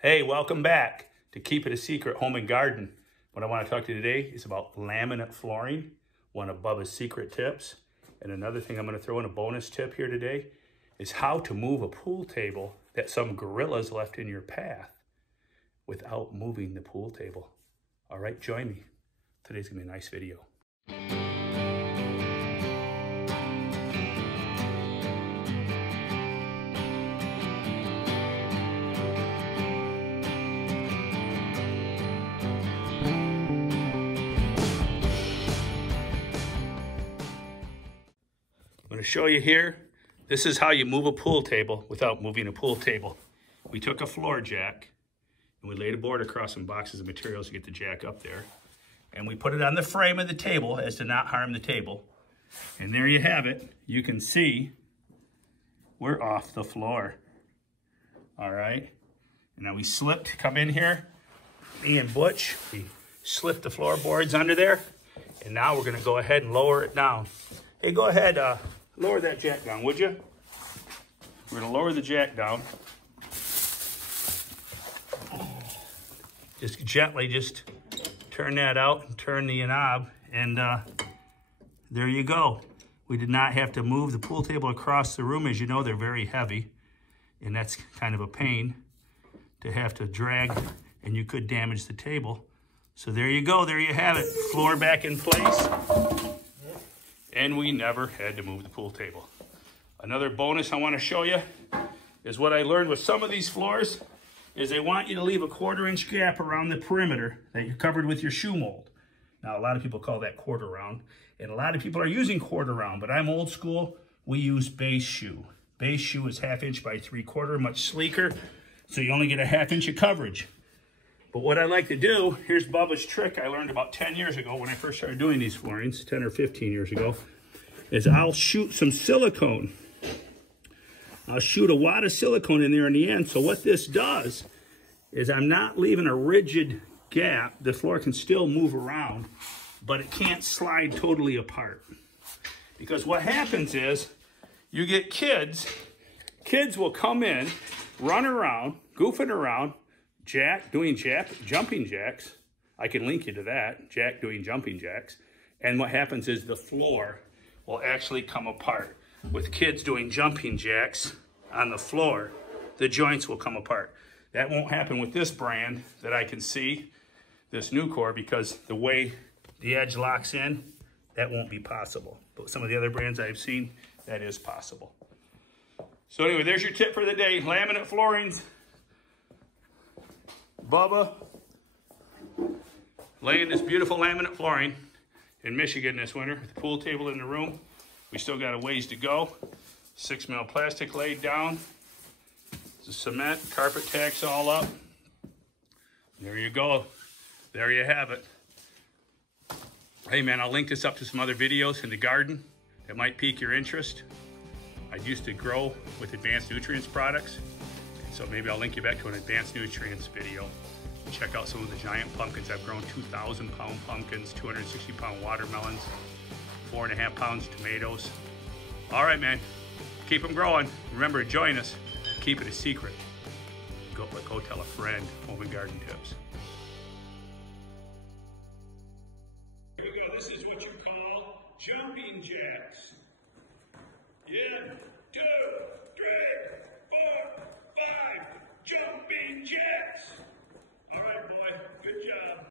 Hey, welcome back to Keep It a Secret Home and Garden. What I want to talk to you today is about laminate flooring, one of Bubba's secret tips. And another thing I'm going to throw in a bonus tip here today is how to move a pool table that some gorillas left in your path without moving the pool table. All right, join me. Today's going to be a nice video. I'm going to show you here. This is how you move a pool table without moving a pool table. We took a floor jack and we laid a board across some boxes of materials to get the jack up there. And we put it on the frame of the table as to not harm the table. And there you have it. You can see we're off the floor. All right. And now we slipped, come in here, me and Butch, we slipped the floorboards under there. And now we're going to go ahead and lower it down. Hey, go ahead, lower that jack down, would you? We're going to lower the jack down. Just gently, just turn that out and turn the knob, and there you go. We did not have to move the pool table across the room. As you know, they're very heavy, and that's kind of a pain to have to drag, and you could damage the table. So there you go. There you have it. Floor back in place. And we never had to move the pool table. Another bonus I want to show you is what I learned with some of these floors is they want you to leave a 1/4-inch gap around the perimeter that you're covered with your shoe mold. Now, a lot of people call that quarter round, and a lot of people are using quarter round, but I'm old school. We use base shoe. Base shoe is 1/2 inch by 3/4, much sleeker, so you only get a 1/2 inch of coverage. But what I like to do, here's Bubba's trick I learned about 10 years ago when I first started doing these floorings, 10 or 15 years ago, is I'll shoot some silicone. I'll shoot a wad of silicone in there in the end. So what this does is I'm not leaving a rigid gap. The floor can still move around, but it can't slide totally apart. Because what happens is you get kids will come in, run around, goofing around, doing jumping jacks. I can link you to that, Jack doing jumping jacks. And what happens is the floor will actually come apart. With kids doing jumping jacks on the floor, the joints will come apart. That won't happen with this brand that I can see, this Nucor, because the way the edge locks in, that won't be possible. But some of the other brands I've seen, that is possible. So anyway, there's your tip for the day. Laminate floorings. Bubba laying this beautiful laminate flooring in Michigan this winter with the pool table in the room. We still got a ways to go. 6mm plastic laid down. The cement, carpet tacks all up. There you go. There you have it. Hey man, I'll link this up to some other videos in the garden that might pique your interest. I used to grow with advanced nutrients products. So maybe I'll link you back to an advanced nutrients video. Check out some of the giant pumpkins. I've grown 2,000-pound pumpkins, 260-pound watermelons, 4.5 pounds tomatoes. All right, man, keep them growing. Remember, join us. Keep it a secret. Go tell a friend. Home and garden tips.